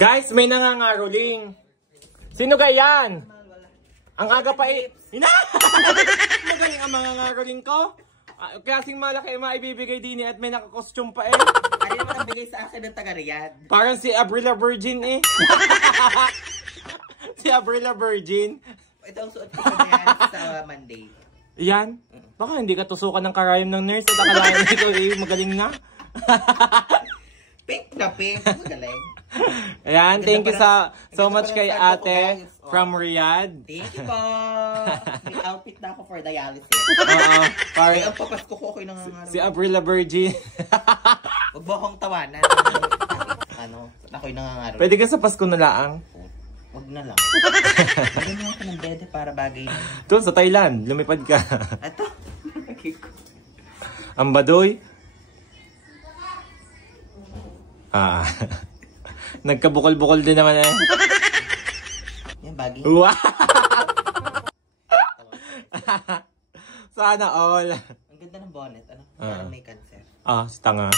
Guys, may nangangaroling. Sino gayan? Ang aga pa eh. Magaling ang mga ngaroling ko. Klaseng malaki maibibigay din at may nakakostume pa eh. Ano naman ang bigay sa akin ng taga-Riyadh? Parang si Abrila Virgin eh. Si Abrila Virgin. Ito ang suot ko sa Monday. Yan. Baka hindi ka tusukan ng karayom ng nurse at akalain ito eh magaling na. Pink na pink. Magaling. Ayan, thank you so much kay ate from Riyadh. Thank you po. May outfit na ako for dialysis. Oo. Ay, ang papasko ko ako'y nangangarap. Si Abrila Virgin. Huwag mo akong tawanan. Ano, ako'y nangangarap. Pwede ka sa Pasko na laang. Huwag na lang. Pwede mo ako ng bede para bagay na. Doon sa Thailand, lumipad ka. Ito. Ang badoy. Nagkabukol-bukol din naman eh. Yan, bagay. Wow! Sana all. Ang ganda ng bonnet. Ano? Parang may cancer. Tanga.